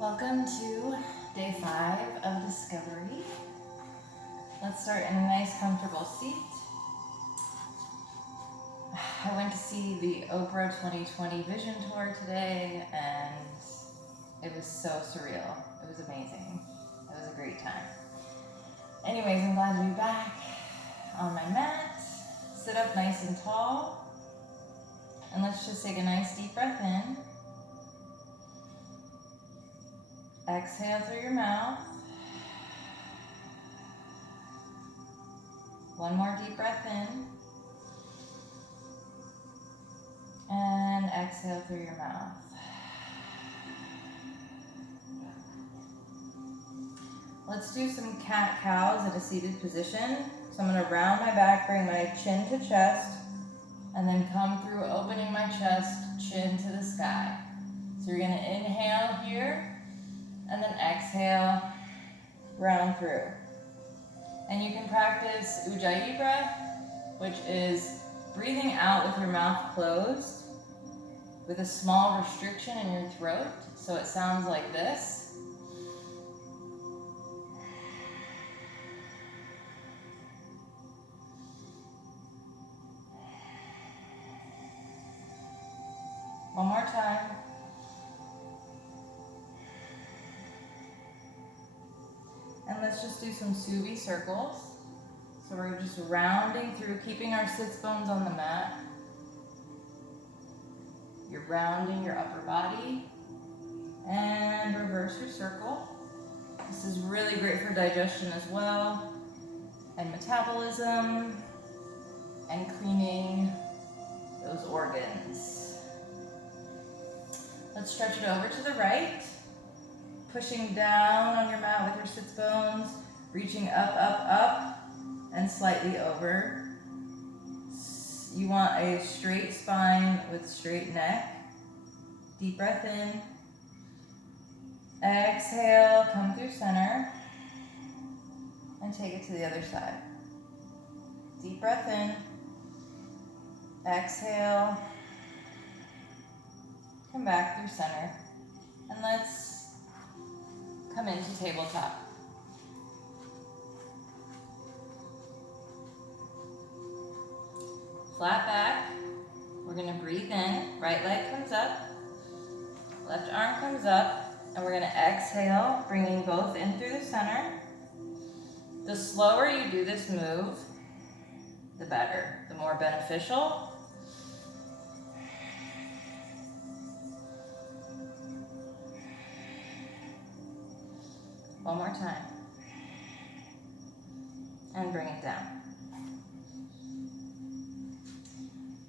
Welcome to day 5 of discovery. Let's start in a nice comfortable seat. I went to see the Oprah 2020 Vision Tour today and it was so surreal. It was amazing. It was a great time. Anyways, I'm glad to be back on my mat. Sit up nice and tall. And let's just take a nice deep breath in. Exhale through your mouth. One more deep breath in. And exhale through your mouth. Let's do some cat-cows at a seated position. So I'm going to round my back, bring my chin to chest, and then come through opening my chest, chin to the sky. So you're going to inhale here, and then exhale, round through. And you can practice Ujjayi breath, which is breathing out with your mouth closed, with a small restriction in your throat, so it sounds like this. One more time. And let's just do some Suvi circles. So we're just rounding through, keeping our sits bones on the mat. You're rounding your upper body. And reverse your circle. This is really great for digestion as well, and metabolism, and cleaning those organs. Let's stretch it over to the right. Pushing down on your mat with your sits bones, reaching up, up, up, and slightly over. You want a straight spine with straight neck. Deep breath in. Exhale, come through center, and take it to the other side. Deep breath in. Exhale. Come back through center. And let's come into tabletop. Flat back. We're going to breathe in. Right leg comes up. Left arm comes up. And we're going to exhale, bringing both in through the center. The slower you do this move, the better, the more beneficial. One more time. And bring it down.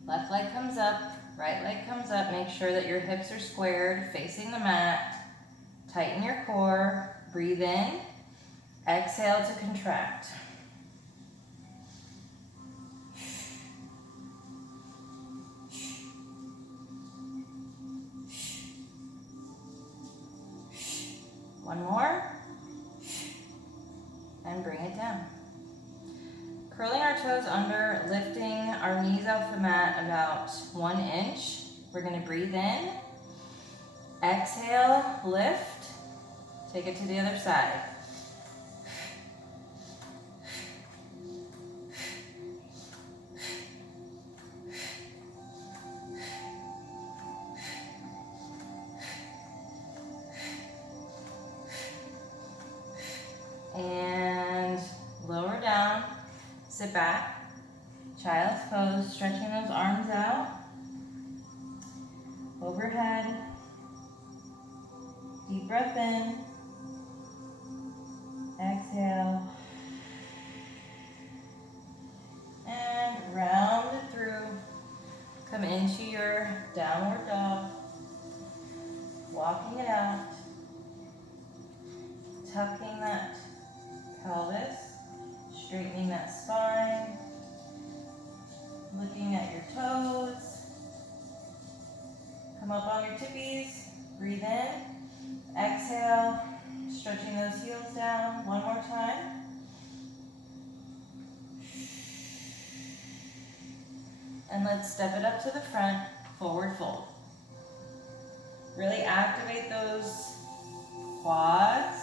Left leg comes up, right leg comes up. Make sure that your hips are squared, facing the mat. Tighten your core. Breathe in. Exhale to contract. One more. And bring it down. Curling our toes under, lifting our knees off the mat about 1 inch. We're going to breathe in. Exhale, lift. Take it to the other side. And lower down, sit back, child's pose, stretching those arms out, overhead, deep breath in, exhale, and round it through, come into your downward dog, walking it out, tucking that pelvis, straightening that spine, looking at your toes. Come up on your tippies, breathe in, exhale, stretching those heels down. One more time. And let's step it up to the front, forward fold. Really activate those quads.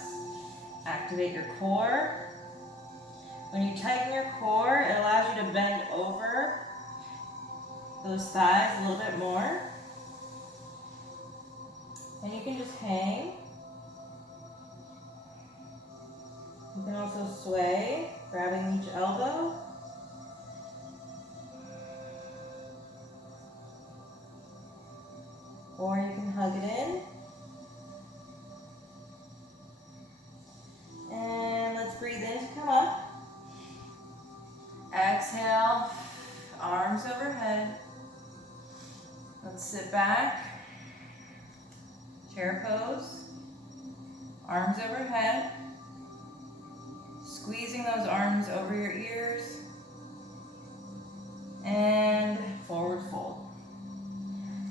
Activate your core. When you tighten your core, it allows you to bend over those thighs a little bit more. And you can just hang. You can also sway, grabbing each elbow. Or you can hug it in. And let's breathe in to come up. Exhale, arms overhead. Let's sit back. Chair pose. Arms overhead. Squeezing those arms over your ears. And forward fold.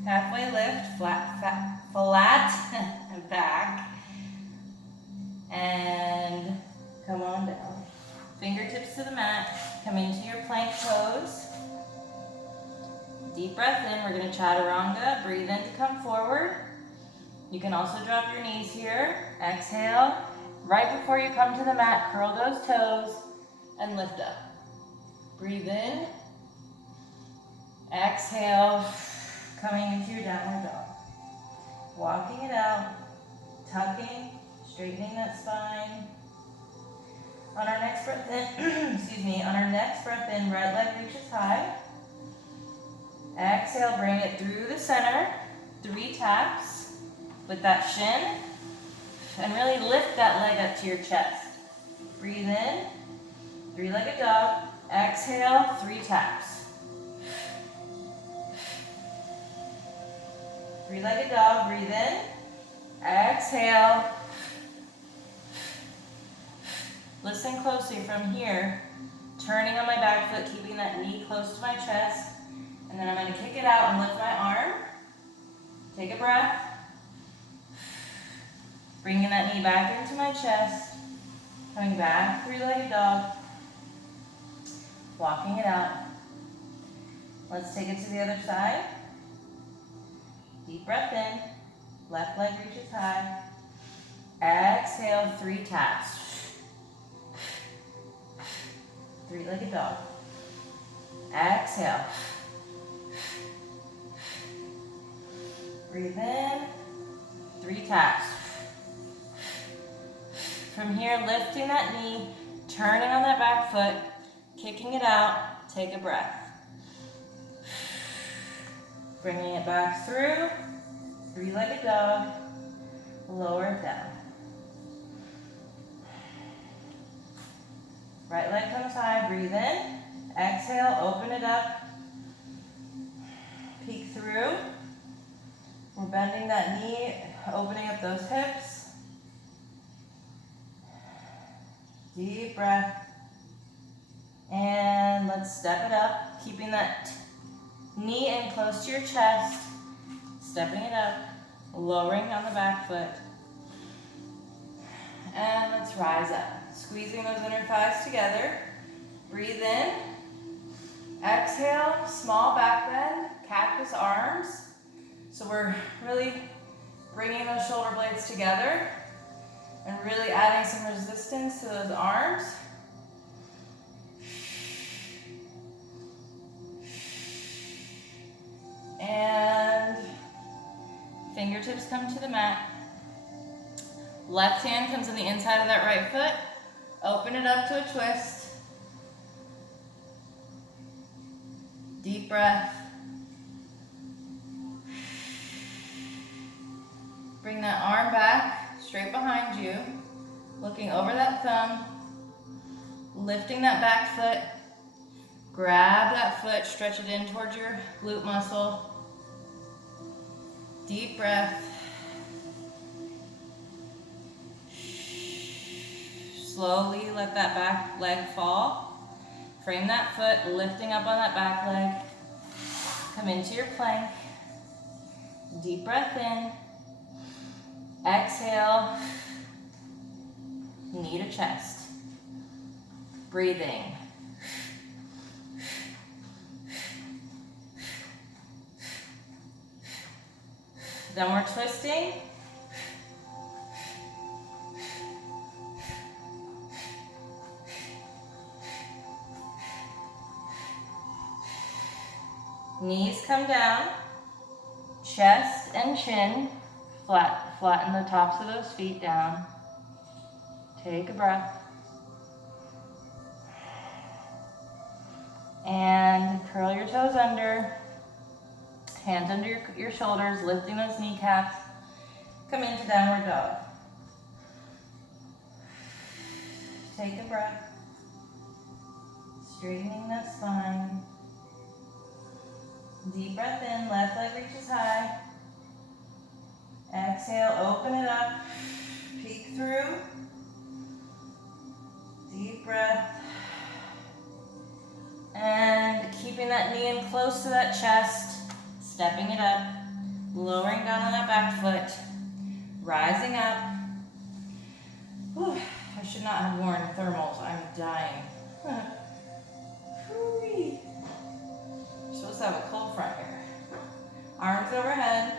Halfway lift, flat back. And come on down. Fingertips to the mat. Come into your plank pose. Deep breath in. We're going to chaturanga. Breathe in to come forward. You can also drop your knees here. Exhale. Right before you come to the mat, curl those toes and lift up. Breathe in. Exhale. Coming into your downward dog. Walking it out. Tucking. Straightening that spine. On our next breath in, on our next breath in, right leg reaches high. Exhale, bring it through the center. 3 taps with that shin. And really lift that leg up to your chest. Breathe in, 3-legged dog. Exhale, 3 taps. 3-legged dog, breathe in. Exhale. Listen closely from here, turning on my back foot, keeping that knee close to my chest. And then I'm going to kick it out and lift my arm. Take a breath. Bringing that knee back into my chest. Coming back, 3-legged dog. Walking it out. Let's take it to the other side. Deep breath in. Left leg reaches high. Exhale, 3 taps. 3-legged dog. Exhale. Breathe in. 3 taps. From here, lifting that knee, turning on that back foot, kicking it out, take a breath. Bringing it back through, 3-legged dog, lower it down. Right leg comes high, breathe in. Exhale, open it up. Peek through. We're bending that knee, opening up those hips. Deep breath. And let's step it up, keeping that knee in close to your chest. Stepping it up, lowering on the back foot. And let's rise up. Squeezing those inner thighs together. Breathe in. Exhale, small back bend, cactus arms. So we're really bringing those shoulder blades together and really adding some resistance to those arms. And fingertips come to the mat. Left hand comes on the inside of that right foot. Open it up to a twist. Deep breath. Bring that arm back, straight behind you. Looking over that thumb. Lifting that back foot. Grab that foot, stretch it in towards your glute muscle. Deep breath. Slowly let that back leg fall. Frame that foot, lifting up on that back leg. Come into your plank. Deep breath in. Exhale. Knee to chest. Breathing. Then we're twisting. Knees come down, chest and chin, flatten the tops of those feet down. Take a breath. And curl your toes under, hands under your shoulders, lifting those kneecaps. Come into downward dog. Take a breath, straightening that spine. Deep breath in, left leg reaches high. Exhale, open it up, peek through. Deep breath. And keeping that knee in close to that chest, stepping it up, lowering down on that back foot, rising up. Whew, I should not have worn thermals, I'm dying. You're supposed to have a cold front here. Arms overhead,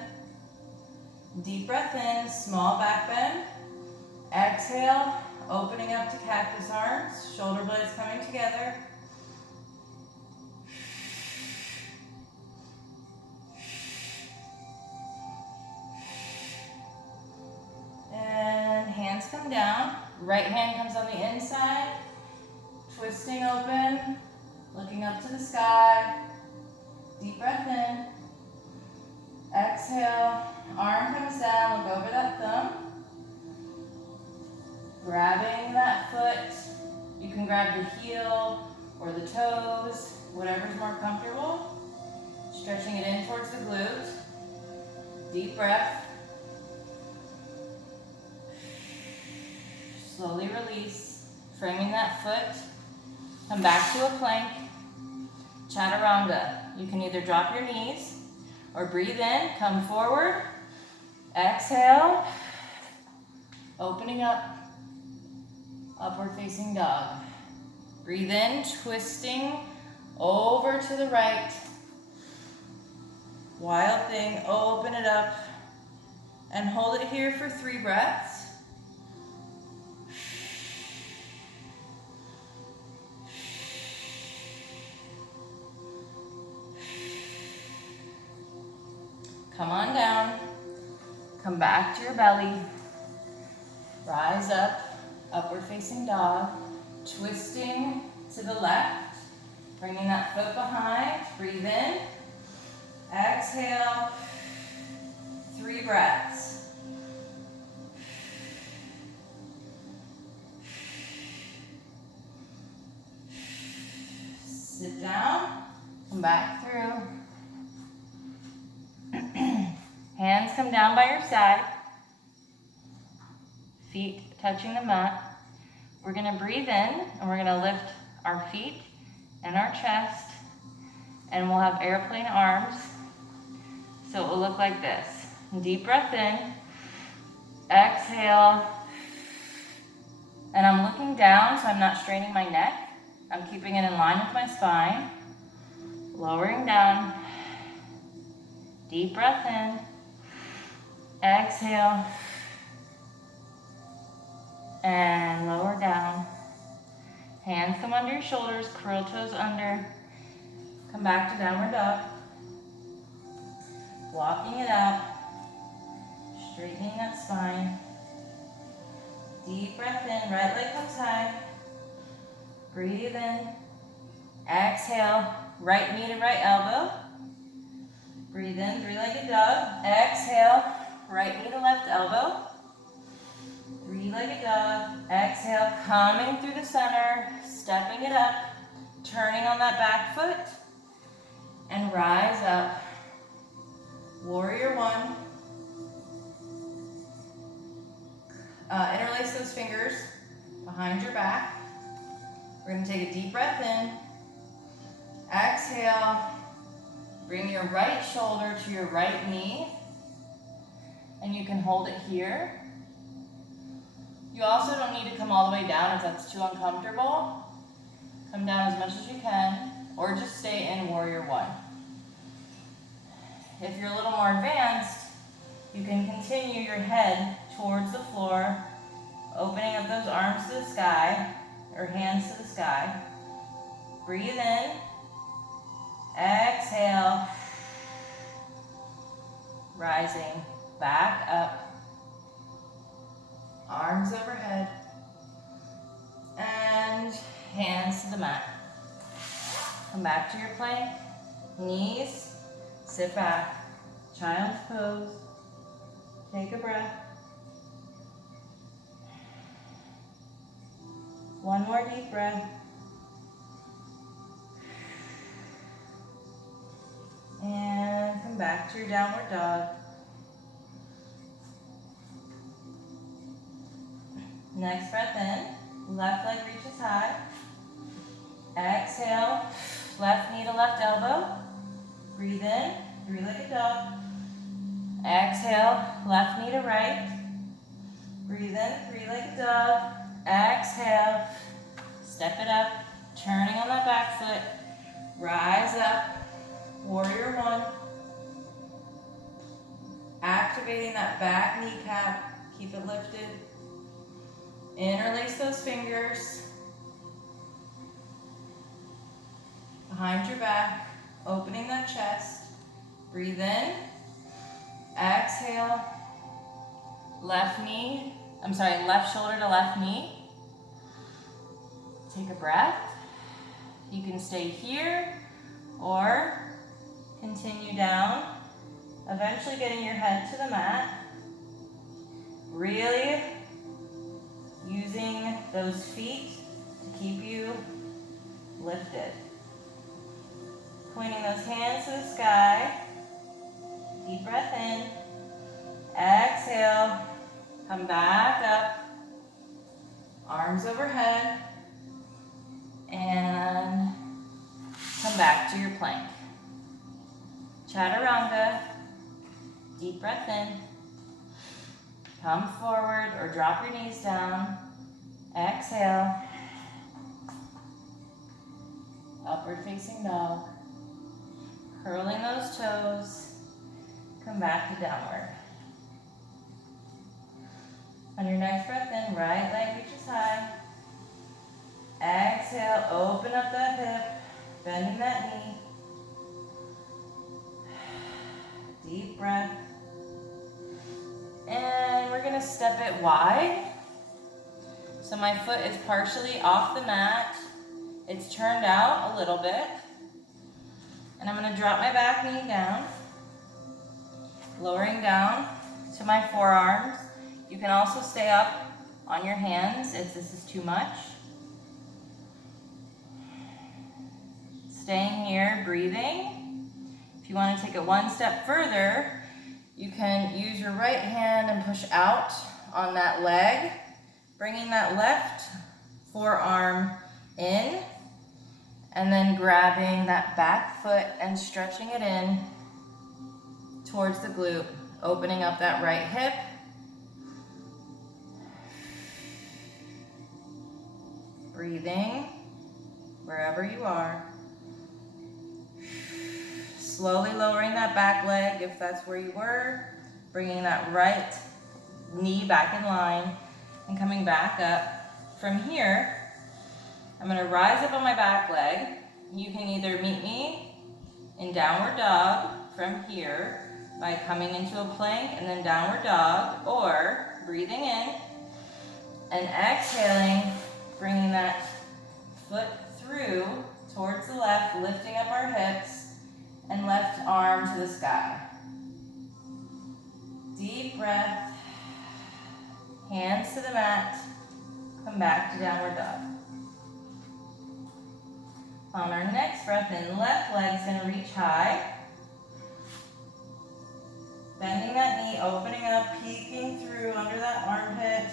deep breath in, small back bend. Exhale, opening up to cactus arms, shoulder blades coming together. And hands come down. Right hand comes on the inside, twisting open, looking up to the sky. Deep breath in. Exhale, arm comes down, look over that thumb. Grabbing that foot. You can grab the heel or the toes, whatever's more comfortable. Stretching it in towards the glutes. Deep breath. Slowly release, framing that foot. Come back to a plank. Chaturanga. You can either drop your knees or breathe in, come forward. Exhale. Opening up. Upward facing dog. Breathe in, twisting over to the right. Wild thing, open it up. And hold it here for 3 breaths. Come on down, come back to your belly, rise up, upward facing dog, twisting to the left, bringing that foot behind, breathe in, exhale, 3 breaths. Sit down, come back through. Hands come down by your side, feet touching the mat. We're going to breathe in and we're going to lift our feet and our chest, and we'll have airplane arms. So it will look like this. Deep breath in, exhale, and I'm looking down so I'm not straining my neck. I'm keeping it in line with my spine. Lowering down, deep breath in. Exhale, and lower down. Hands come under your shoulders, curl toes under. Come back to downward dog. Walking it out, straightening that spine. Deep breath in, right leg comes high. Breathe in. Exhale, right knee to right elbow. Breathe in, 3-legged dog. Exhale. Right knee to left elbow. 3-legged dog. Exhale, coming through the center, stepping it up, turning on that back foot, and rise up. Warrior 1. Interlace those fingers behind your back. We're going to take a deep breath in. Exhale. Bring your right shoulder to your right knee. And you can hold it here. You also don't need to come all the way down if that's too uncomfortable. Come down as much as you can, or just stay in Warrior 1. If you're a little more advanced, you can continue your head towards the floor, opening up those arms to the sky, or hands to the sky. Breathe in, exhale. rising back up, arms overhead, and hands to the mat. Come back to your plank, knees, sit back, child's pose, take a breath. One more deep breath. And come back to your downward dog. Next breath in, left leg reaches high. Exhale, left knee to left elbow. Breathe in, three-legged dog. Exhale, left knee to right. Breathe in, three-legged dog. Exhale, step it up, turning on that back foot. Rise up, warrior one. Activating that back kneecap, keep it lifted. Interlace those fingers behind your back, opening that chest. Breathe in, exhale, left shoulder to left knee. Take a breath. You can stay here or continue down, eventually getting your head to the mat. Really using those feet to keep you lifted. Pointing those hands to the sky. Deep breath in. Exhale. Come back up. Arms overhead. And come back to your plank. Chaturanga. Deep breath in. Come forward or drop your knees down. Exhale. Upward facing dog. Curling those toes. Come back to downward. On your next breath in, right leg reaches high. Exhale, open up that hip, bending that knee. Deep breath. And we're gonna step it wide. So my foot is partially off the mat. It's turned out a little bit. And I'm gonna drop my back knee down, lowering down to my forearms. You can also stay up on your hands if this is too much. Staying here, breathing. If you want to take it one step further, you can use your right hand and push out on that leg, bringing that left forearm in, and then grabbing that back foot and stretching it in towards the glute, opening up that right hip. Breathing wherever you are. Slowly lowering that back leg if that's where you were. Bringing that right knee back in line and coming back up. From here, I'm going to rise up on my back leg. You can either meet me in downward dog from here by coming into a plank and then downward dog, or breathing in and exhaling, bringing that foot through towards the left, lifting up our hips and left arm to the sky. Deep breath, hands to the mat, come back to downward dog. On our next breath in, left leg's gonna reach high. Bending that knee, opening up, peeking through under that armpit.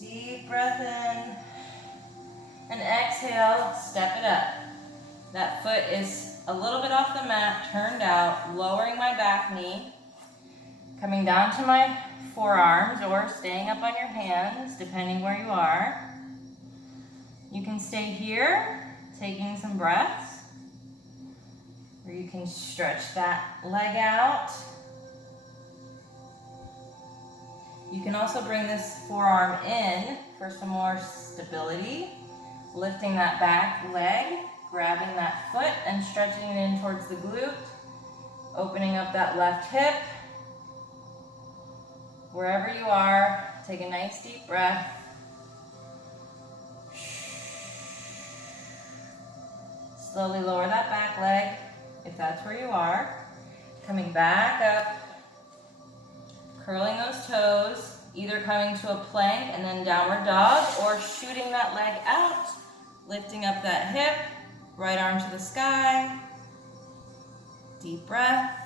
Deep breath in. And exhale, step it up. That foot is a little bit off the mat, turned out, lowering my back knee. Coming down to my forearms or staying up on your hands, depending where you are. You can stay here, taking some breaths. Or you can stretch that leg out. You can also bring this forearm in for some more stability. Lifting that back leg, grabbing that foot and stretching it in towards the glute. Opening up that left hip. Wherever you are, take a nice deep breath. Slowly lower that back leg, if that's where you are. Coming back up, curling those toes, either coming to a plank and then downward dog, or shooting that leg out, lifting up that hip, right arm to the sky. Deep breath.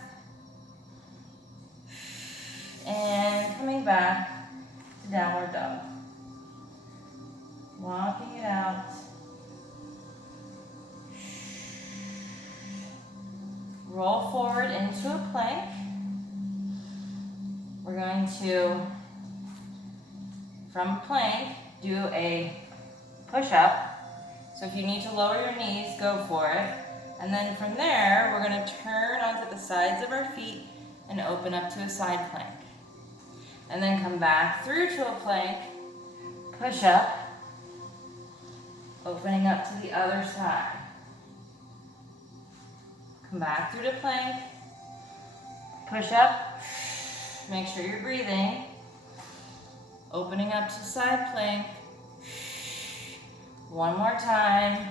And coming back to downward dog. Walking it out. Roll forward into a plank. We're going to, from plank, do a push-up. So if you need to lower your knees, go for it. And then from there, we're going to turn onto the sides of our feet and open up to a side plank. And then come back through to a plank, push up, opening up to the other side. Come back through to plank, push up, make sure you're breathing, opening up to side plank. One more time,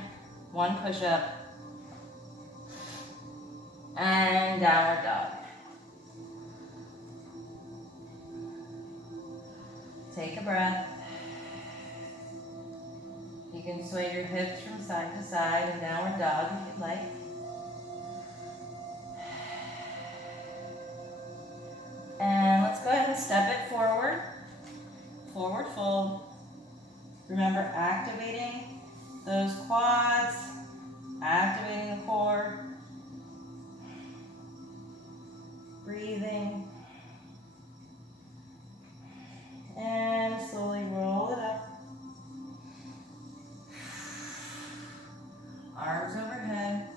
one push up, and downward dog. Take a breath. You can sway your hips from side to side and downward dog if you'd like. And let's go ahead and step it forward. Forward fold. Remember activating those quads, activating the core. Breathing. And slowly roll it up. Arms overhead,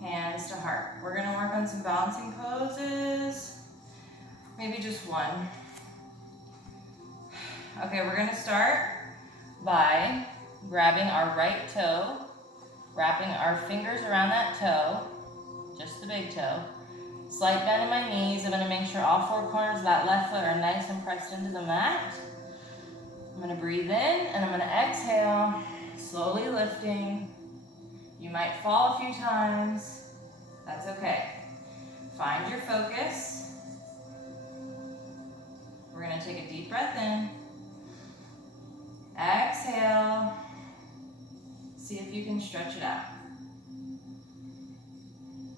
hands to heart. We're going to work on some balancing poses. Maybe just one. Okay, we're going to start by grabbing our right toe, wrapping our fingers around that toe, just the big toe. Slight bend in my knees. I'm going to make sure all four corners of that left foot are nice and pressed into the mat. I'm going to breathe in and I'm going to exhale, slowly lifting. You might fall a few times. That's okay. Find your focus. We're going to take a deep breath in. Exhale. See if you can stretch it out.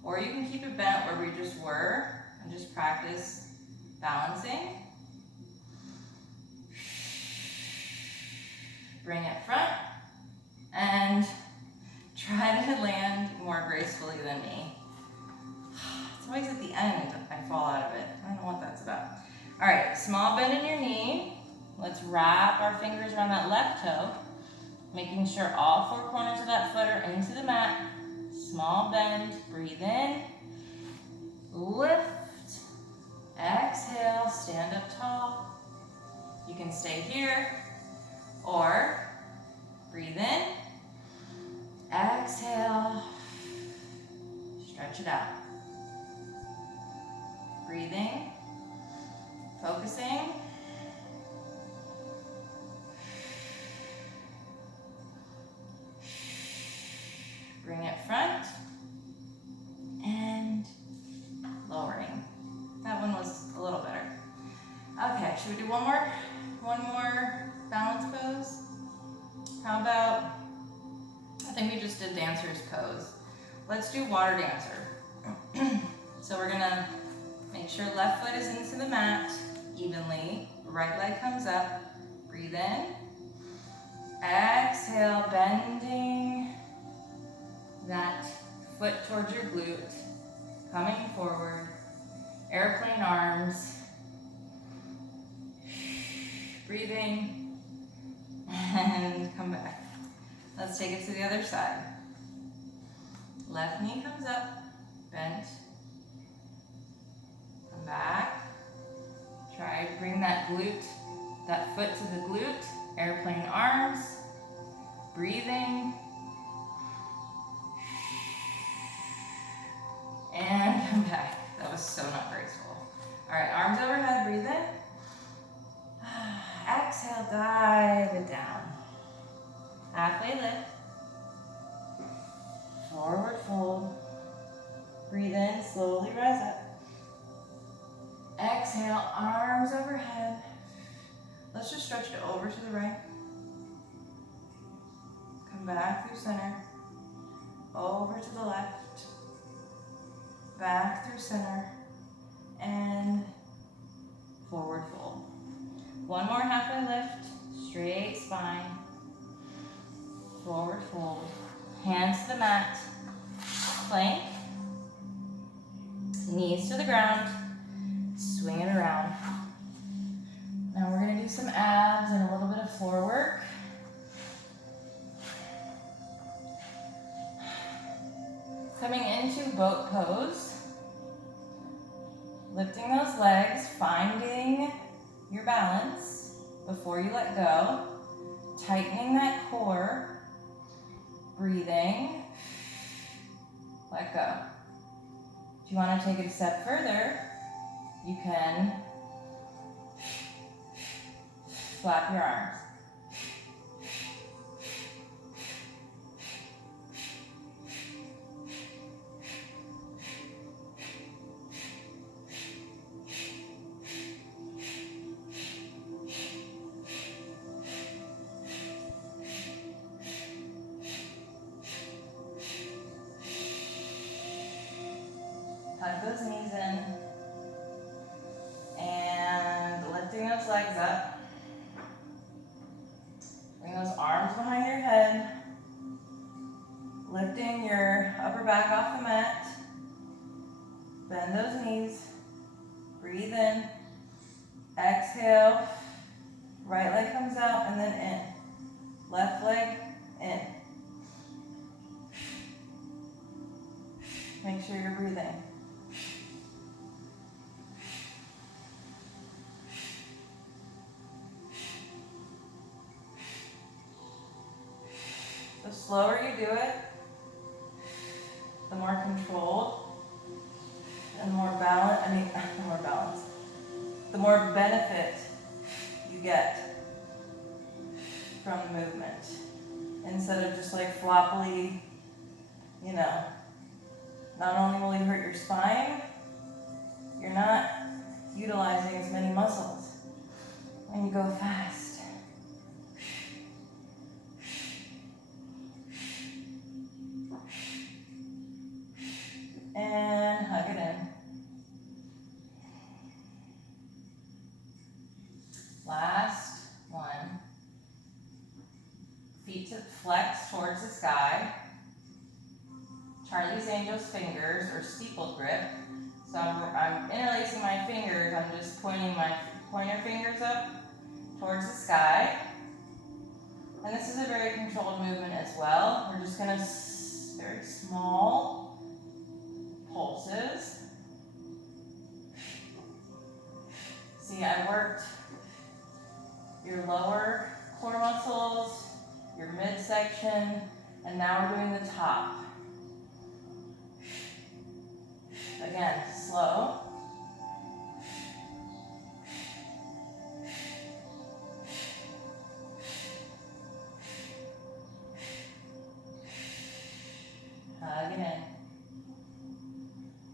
Or you can keep it bent where we just were and just practice balancing. Bring it front and try to land more gracefully than me. It's always at the end I fall out of it. I don't know what that's about. All right, small bend in your knee. Let's wrap our fingers around that left toe, making sure all four corners of that foot are into the mat. Small bend, breathe in, lift, exhale, stand up tall. You can stay here or breathe in, exhale, stretch it out. Breathing, focusing. Bring it front and lowering. That one was a little better. Okay, should we do one more balance pose? How about, I think we just did dancer's pose. Let's do water dancer. So we're gonna make sure left foot is into the mat evenly. Right leg comes up. Breathe in. Exhale, bending that foot towards your glute, coming forward, airplane arms, breathing, and come back. Let's take it to the other side. Left knee comes up, bent, come back, try to bring that glute, that foot to the glute, airplane arms, breathing, and come back. That exhale, arms overhead. Let's just stretch it over to the right. Come back through center. Over to the left. Back through center. And forward fold. One more halfway lift. Straight spine. Forward fold. Hands to the mat. Plank. Knees to the ground. Swing it around. Now we're going to do some abs and a little bit of floor work. Coming into boat pose. Lifting those legs, finding your balance before you let go. Tightening that core. Breathing. Let go. If you want to take it a step further, you can flap your arms. Hug those knees in. And lifting those legs up. Bring those arms behind your head. Lifting your upper back off the mat. Bend those knees. Breathe in. Exhale. Right leg comes out and then in. Left leg in. Make sure you're breathing. The slower you do it, the more controlled and more balance, the more benefit you get from the movement. Instead of just like floppily, not only will you hurt your spine, you're not utilizing as many muscles when you go fast. And hug it in. Last one. Feet to flex towards the sky. Charlie's Angel's fingers or steeple grip. So I'm interlacing my fingers. I'm just pointing my pointer fingers up towards the sky. And this is a very controlled movement as well. We're just going to very small pulses. See, I worked your lower core muscles, your midsection, and now we're doing the top. Again, slow. Hug it in.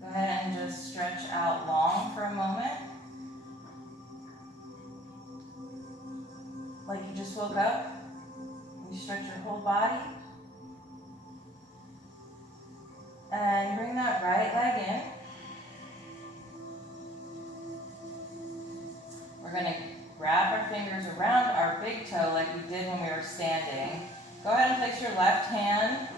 Go ahead and just stretch out long for a moment. Like you just woke up. You stretch your whole body. And bring that right leg in. We're going to wrap our fingers around our big toe like we did when we were standing. Go ahead and place your left hand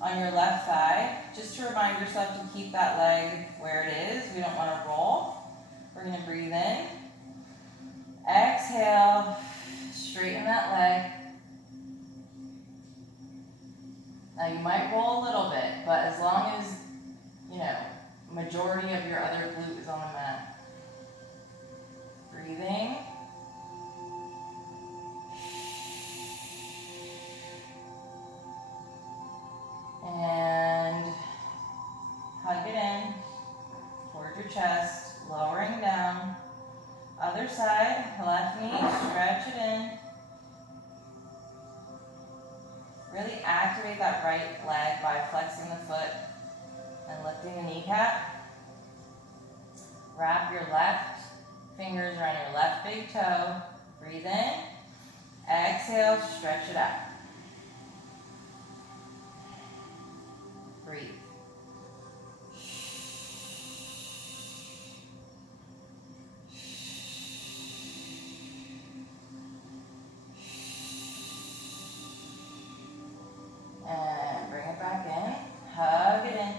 on your left thigh, just to remind yourself to keep that leg where it is. We don't want to roll. We're going to breathe in. Exhale, straighten that leg. Now you might roll a little bit, but as long as, majority of your other glute is on the mat. Breathing. And hug it in towards your chest, lowering down. Other side, left knee, stretch it in. Really activate that right leg by flexing the foot and lifting the kneecap. Wrap your left Fingers are on your left big toe. Breathe in. Exhale, stretch it out. Breathe. And bring it back in. Hug it in.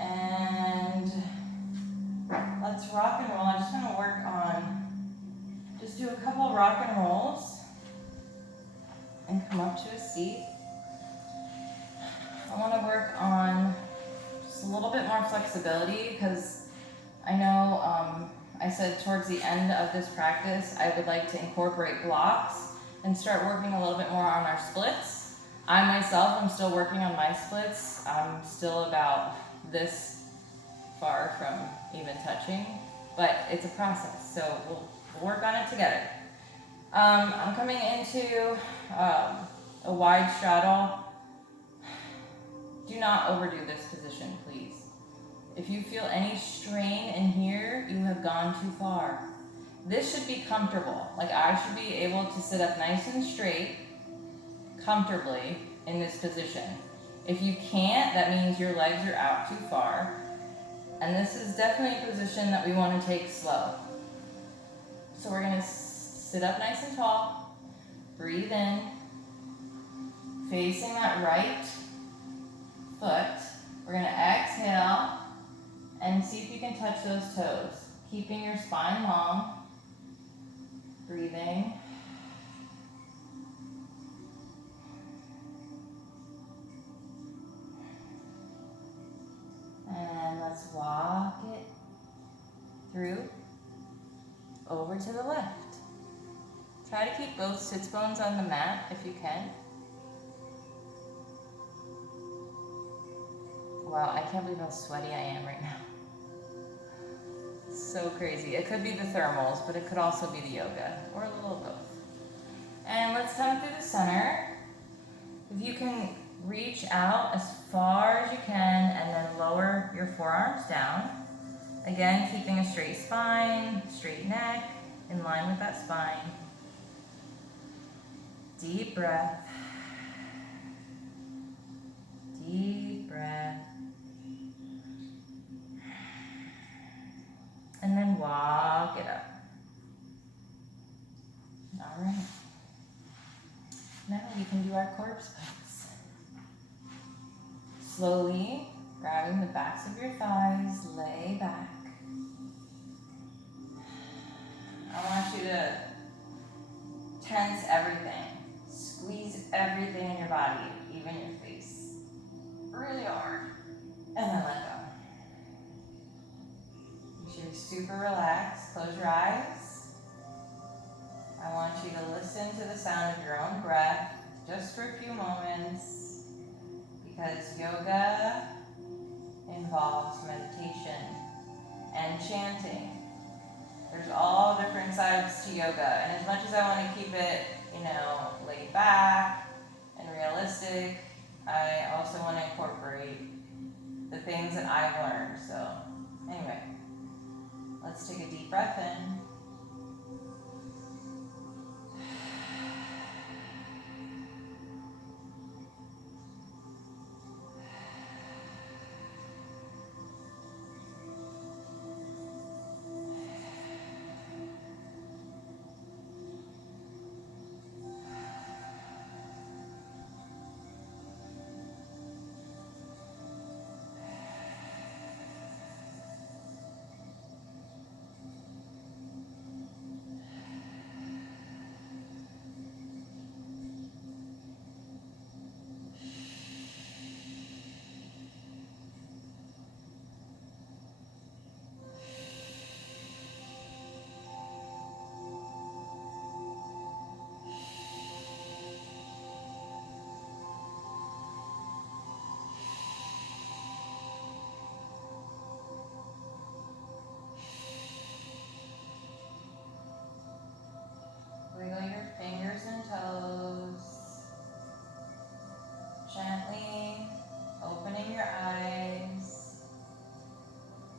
And let's rock and roll. I'm just going to work on, just do a couple of rock and rolls and come up to a seat. I want to work on just a little bit more flexibility because I know I said towards the end of this practice I would like to incorporate blocks and start working a little bit more on our splits. I myself am still working on my splits. I'm still about this far from even touching, but it's a process, so we'll work on it together. I'm coming into a wide straddle. Do not overdo this position, please. If you feel any strain in here, you have gone too far. This should be comfortable. Like I should be able to sit up nice and straight, comfortably in this position. If you can't, that means your legs are out too far. And this is definitely a position that we want to take slow. So we're going to sit up nice and tall. Breathe in. Facing that right foot. We're going to exhale and see if you can touch those toes. Keeping your spine long. Breathing. And let's walk it through over to the left. Try to keep both sits bones on the mat if you can. Wow, I can't believe how sweaty I am right now. So crazy. It could be the thermals, but it could also be the yoga, or a little of both. And let's come through the center. If you can reach out as far as you can and then lower your forearms down. Again, keeping a straight spine, straight neck, in line with that spine. Deep breath. Deep breath. And then walk it up. All right. Now we can do our corpse pose. Slowly grabbing the backs of your thighs, lay back. I want you to tense everything. Squeeze everything in your body, even your face. Really hard. And then let go. You should be super relaxed. Close your eyes. I want you to listen to the sound of your own breath just for a few moments, because yoga involves meditation and chanting. There's all different sides to yoga, and as much as I want to keep it, laid back and realistic, I also want to incorporate the things that I've learned. So anyway, let's take a deep breath in.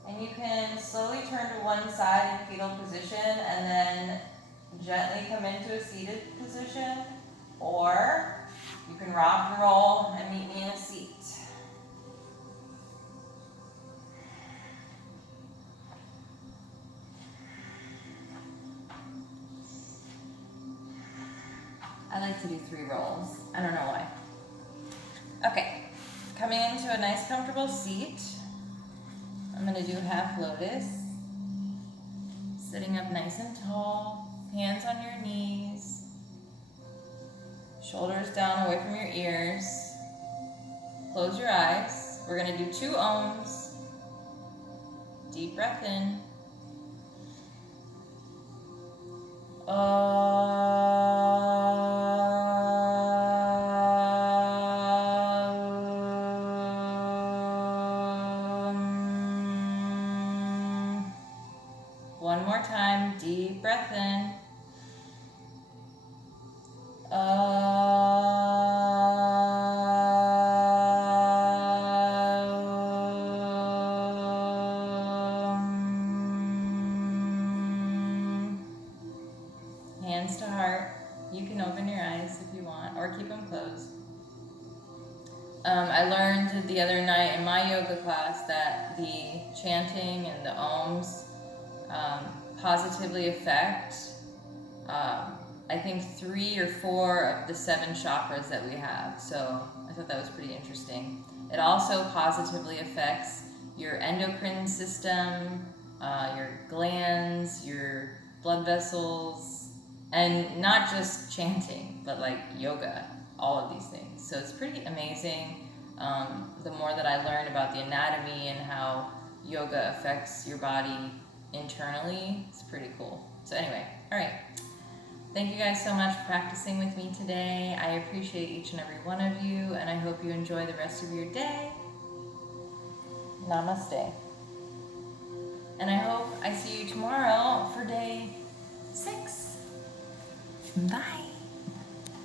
And you can slowly turn to one side in fetal position and then gently come into a seated position, or you can rock and roll and meet me in a seat. I like to do 3 rolls. I don't know why. Okay, coming into a nice comfortable seat. I'm gonna do half lotus. Sitting up nice and tall, hands on your knees, shoulders down away from your ears. Close your eyes. We're gonna do 2 ohms. Deep breath in. One more time, deep breath in. Hands to heart. You can open your eyes if you want, or keep them closed. I learned the other night in my yoga class that the chanting and the ohms positively affect, I think 3 or 4 of the 7 chakras that we have. So I thought that was pretty interesting. It also positively affects your endocrine system, your glands, your blood vessels, and not just chanting, but like yoga, all of these things. So it's pretty amazing. The more that I learn about the anatomy and how yoga affects your body internally, it's pretty cool. So anyway, all right. Thank you guys so much for practicing with me today. I appreciate each and every one of you, and I hope you enjoy the rest of your day. Namaste. And I hope I see you tomorrow for day 6. Bye.